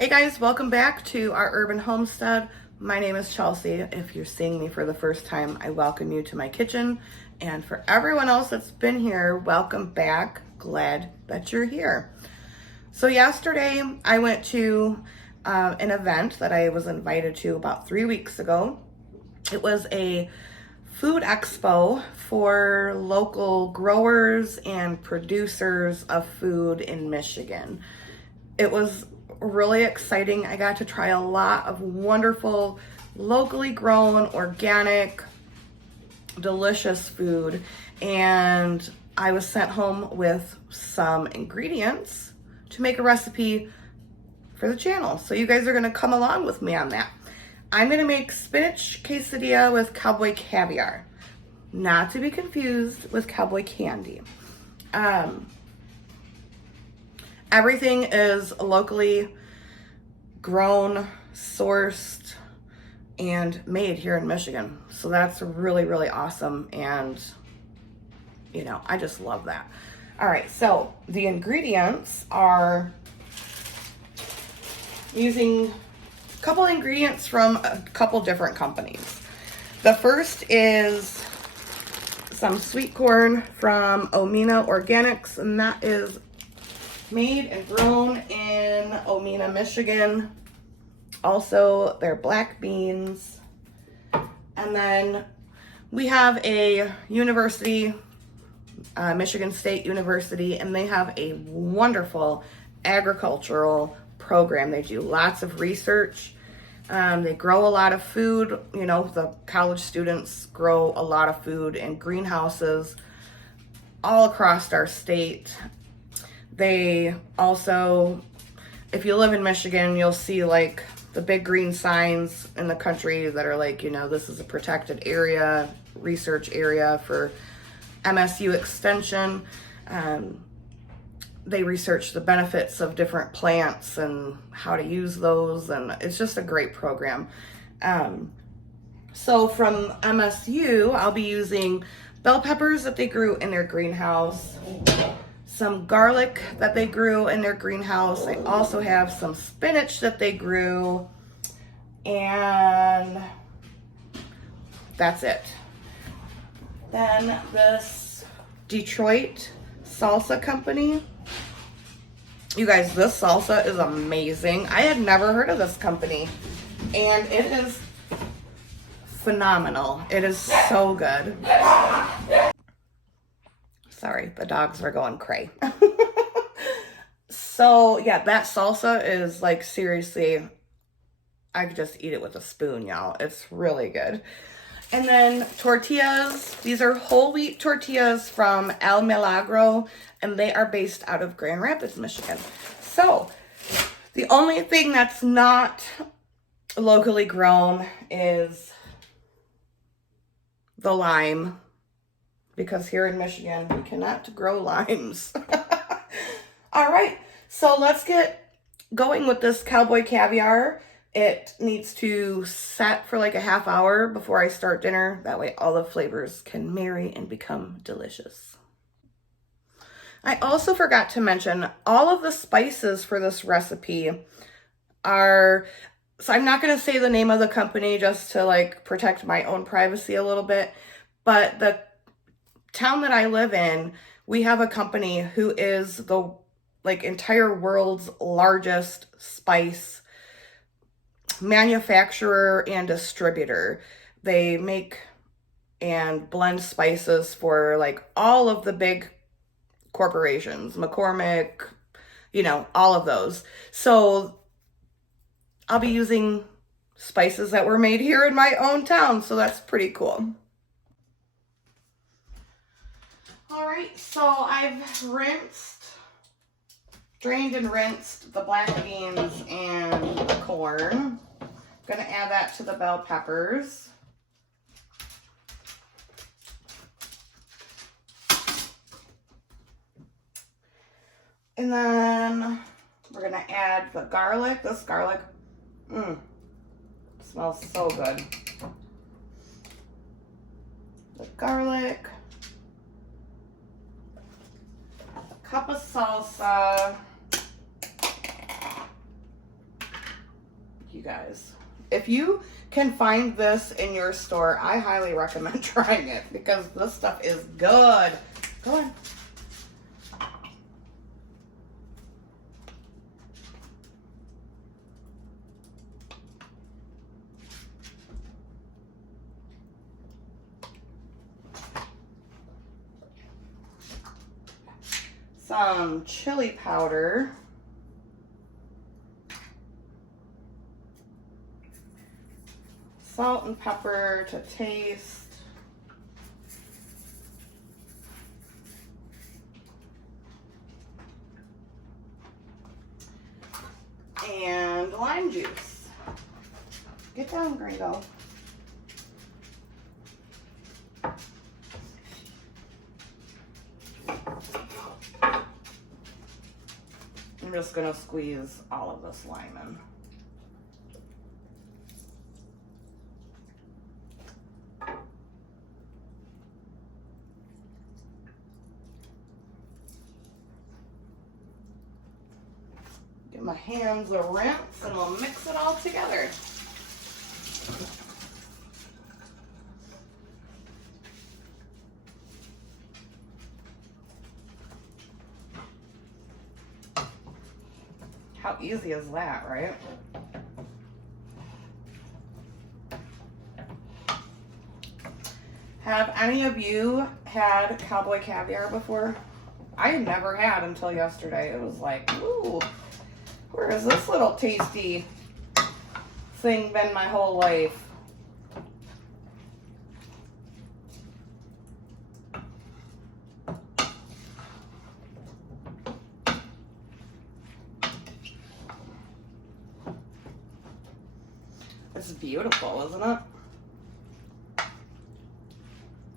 Hey guys, welcome back to our urban homestead. My name is Chelsea. If you're seeing me for the first time, I welcome you to my kitchen. And for everyone else that's been here, welcome back. Glad that you're here. So yesterday I went to an event that I was invited to about 3 weeks ago. It was a food expo for local growers and producers of food in Michigan. It was really exciting. I got to try a lot of wonderful, locally grown, organic, delicious food. And I was sent home with some ingredients to make a recipe for the channel. So you guys are gonna come along with me on that. I'm gonna make spinach quesadilla with Cowboy Caviar. Not to be confused with cowboy candy. Everything is locally grown, sourced, and made here in Michigan. So that's really, really awesome. And, you know, I just love that. All right, so the ingredients are using a couple ingredients from a couple different companies. The first is some sweet corn from Omena Organics, and that is made and grown in Omena, Michigan. Also, they're black beans. And then we have a university, Michigan State University, and they have a wonderful agricultural program. They do lots of research. They grow a lot of food. You know, the college students grow a lot of food in greenhouses all across our state. They also, if you live in Michigan, you'll see like the big green signs in the country that are like, you know, this is a protected area, research area for MSU Extension. They research the benefits of different plants and how to use those, and it's just a great program. So from MSU, I'll be using bell peppers that they grew in their greenhouse, some garlic that they grew in their greenhouse. I also have some spinach that they grew, and that's it. Then this Detroit salsa company. You guys, this salsa is amazing. I had never heard of this company, and it is phenomenal. It is so good. Sorry, the dogs are going cray. So yeah, that salsa is like, seriously, I could just eat it with a spoon, y'all. It's really good. And then tortillas. These are whole wheat tortillas from El Milagro, and they are based out of Grand Rapids, Michigan. So the only thing that's not locally grown is the lime, because here in Michigan, we cannot grow limes. All right, so let's get going with this Cowboy Caviar. It needs to set for like a half hour before I start dinner. That way all the flavors can marry and become delicious. I also forgot to mention all of the spices for this recipe are, so I'm not going to say the name of the company just to like protect my own privacy a little bit, but the town that I live in, we have a company who is the like entire world's largest spice manufacturer and distributor. They make and blend spices for like all of the big corporations, McCormick, you know, all of those. So I'll be using spices that were made here in my own town, so that's pretty cool. All right, so I've drained and rinsed the black beans and the corn. I'm gonna add that to the bell peppers. And then we're gonna add the garlic. This garlic, smells so good. The garlic. A cup of salsa. you guys. If you can find this in your store, I highly recommend trying it because this stuff is good. Go on. Some chili powder. Salt and pepper to taste. And lime juice. Get down, Gringo. I'm just gonna squeeze all of this lime in. Give my hands a rinse and we'll mix it all together. How easy is that, right? Have any of you had Cowboy Caviar before? I never had until yesterday. It was like, ooh, where has this little tasty thing been my whole life? It's beautiful, isn't it?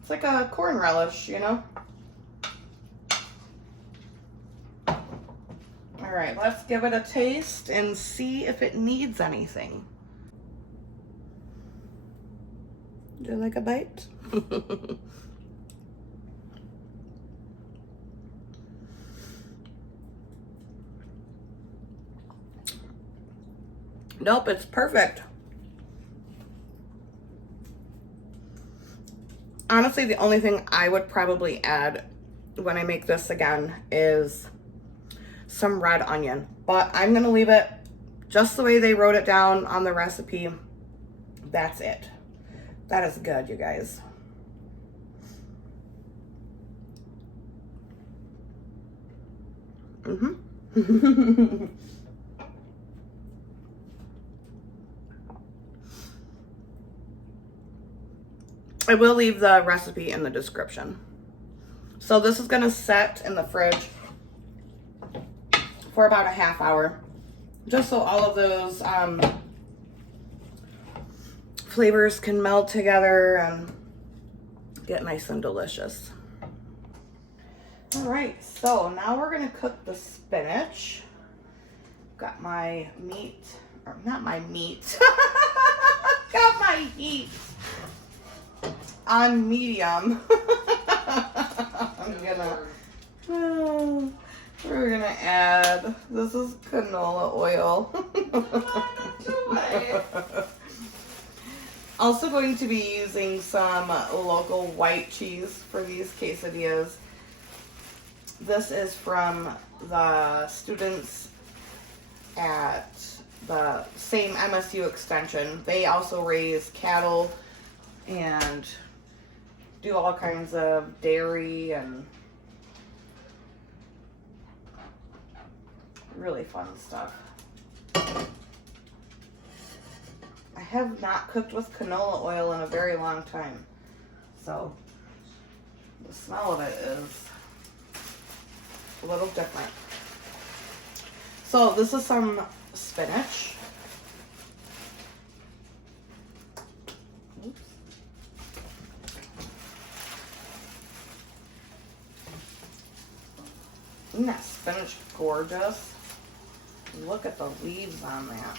It's like a corn relish, you know? All right, let's give it a taste and see if it needs anything. Do you like a bite? Nope, it's perfect. Honestly, the only thing I would probably add when I make this again is some red onion. But I'm going to leave it just the way they wrote it down on the recipe. That's it. That is good, you guys. Mm-hmm. I will leave the recipe in the description. So this is going to set in the fridge for about a half hour, just so all of those flavors can meld together and get nice and delicious. All right, so now we're going to cook the spinach. Got my meat, or not my meat, got my heat on medium. We're gonna add, this is canola oil. Also going to be using some local white cheese for these quesadillas. This is from the students at the same MSU extension. They also raise cattle and do all kinds of dairy and really fun stuff. I have not cooked with canola oil in a very long time, so the smell of it is a little different. So this is some spinach. Oops. Isn't that spinach gorgeous? Look at the leaves on that.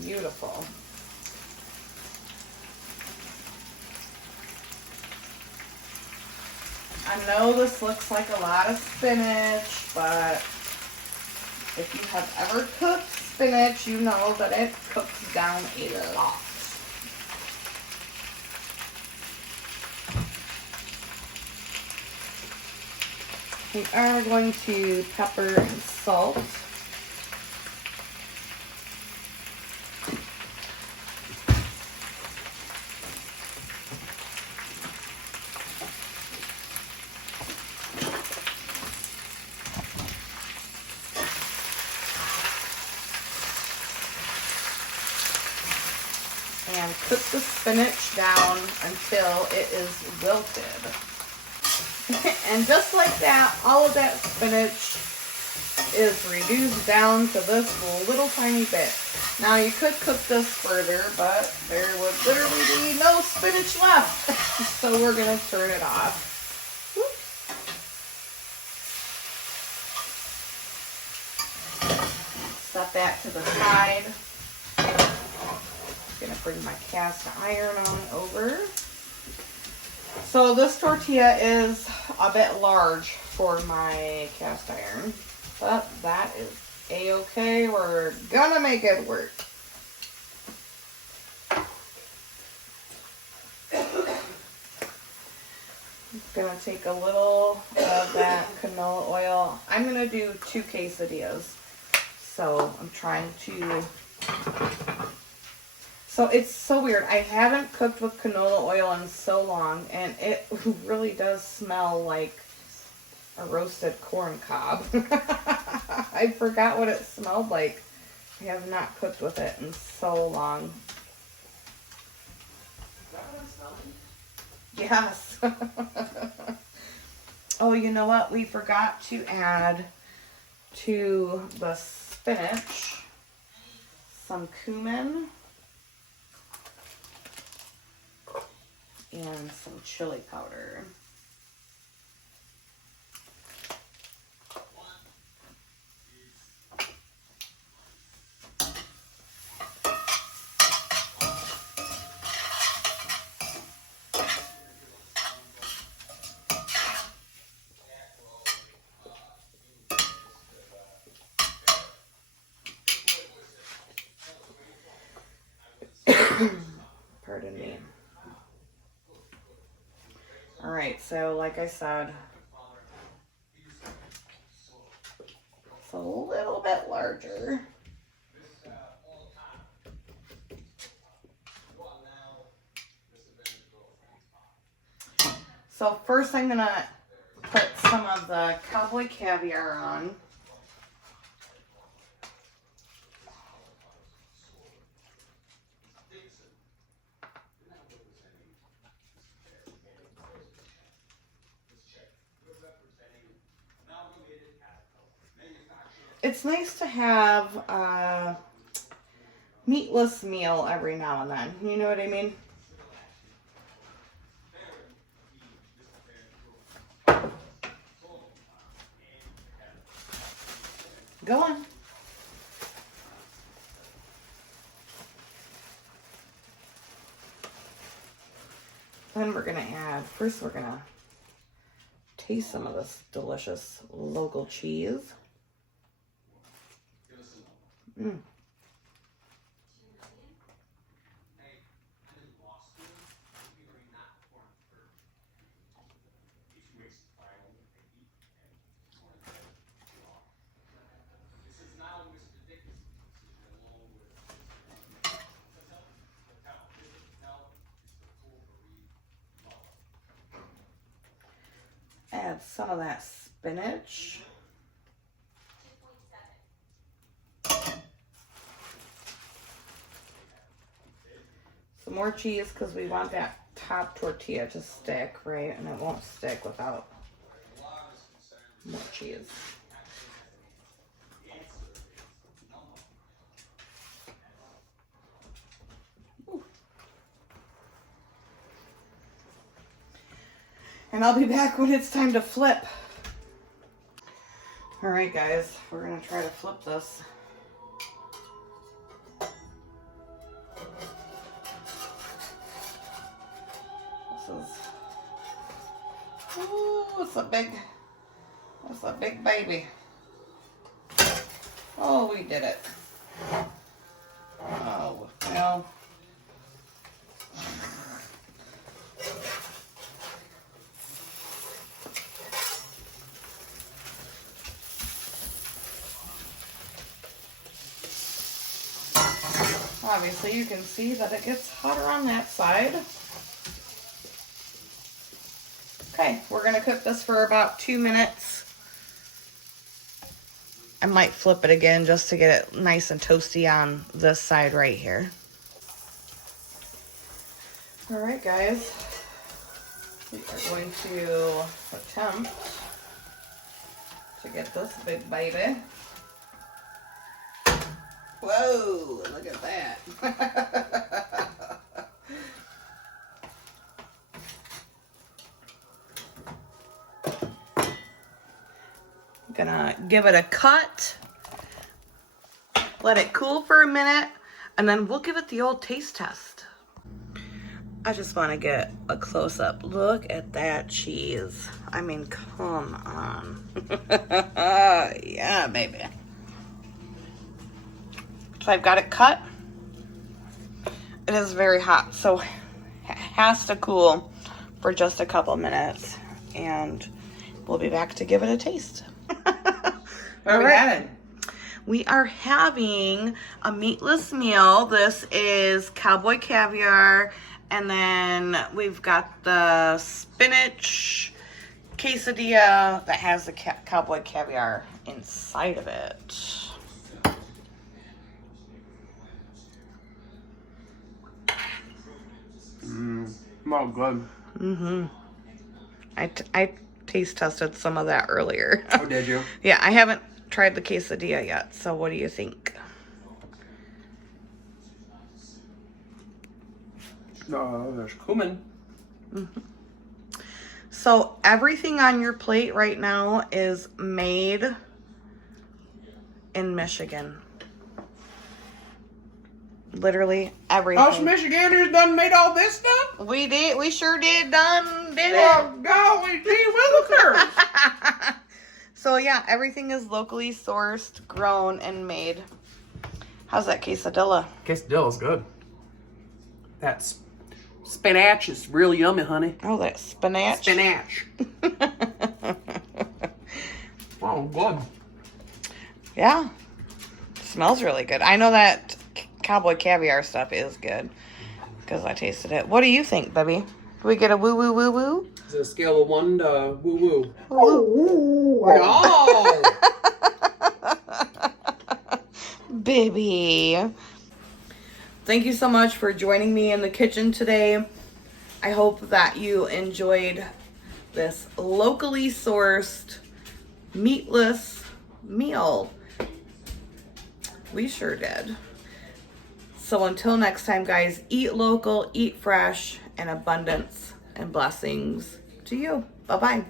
Beautiful. I know this looks like a lot of spinach, but if you have ever cooked spinach, you know that it cooks down a lot. We are going to pepper and salt. And cook the spinach down until it is wilted. And just like that, all of that spinach is reduced down to this little tiny bit. Now you could cook this further, but there would literally be no spinach left. So we're going to turn it off. Set that to the side. Gonna bring my cast iron on over. So this tortilla is a bit large for my cast iron, but that is a-okay. We're gonna make it work. Gonna take a little of that canola oil. I'm gonna do 2 quesadillas, so I'm trying to. So it's so weird. I haven't cooked with canola oil in so long, and it really does smell like a roasted corn cob. I forgot what it smelled like. I have not cooked with it in so long. Is that what I'm smelling? Yes. Oh, you know what? We forgot to add to the spinach some cumin. And some chili powder. Pardon me. Alright, so like I said, it's a little bit larger. So first I'm going to put some of the Cowboy Caviar on. It's nice to have a meatless meal every now and then. You know what I mean? Go on. Then we're going to add, first we're going to taste some of this delicious local cheese. Mm. Add some of that spinach. Some more cheese because we want that top tortilla to stick, right? And it won't stick without more cheese. Ooh. And I'll be back when it's time to flip. All right, guys, we're gonna try to flip this. It's a big baby. Oh, we did it. meal. Obviously, you can see that it gets hotter on that side. Okay, we're gonna cook this for about 2 minutes. I might flip it again just to get it nice and toasty on this side right here. All right, guys. We are going to attempt to get this big baby. Whoa, look at that. Gonna give it a cut, let it cool for a minute, and then we'll give it the old taste test. I just want to get a close-up look at that cheese. I mean, come on. Yeah, baby. So I've got it cut. It is very hot, so it has to cool for just a couple minutes, and we'll be back to give it a taste. What are we having? We are having a meatless meal. This is Cowboy Caviar, and then we've got the spinach quesadilla that has the Cowboy Caviar inside of it. All good. Mm-hmm. I taste tested some of that earlier. Oh, did you? Yeah, I haven't tried the quesadilla yet, so what do you think? There's cumin. Mm-hmm. So everything on your plate right now is made in Michigan. Literally everything. Us Michiganders done made all this stuff? We did. We sure did. Did it. Oh, golly gee willikers. So yeah, everything is locally sourced, grown, and made. How's that quesadilla? Quesadilla's good. That spinach is real yummy, honey. Oh, that spinach. Spinach. Oh, good. Yeah. Smells really good. I know that Cowboy Caviar stuff is good because I tasted it. What do you think, baby? Do we get a woo woo woo woo? Is it a scale of 1 to woo woo? Woo. No! Baby. Thank you so much for joining me in the kitchen today. I hope that you enjoyed this locally sourced meatless meal. We sure did. So until next time, guys, eat local, eat fresh, and abundance and blessings to you. Bye-bye.